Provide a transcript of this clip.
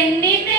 എണ്ണീട്ട്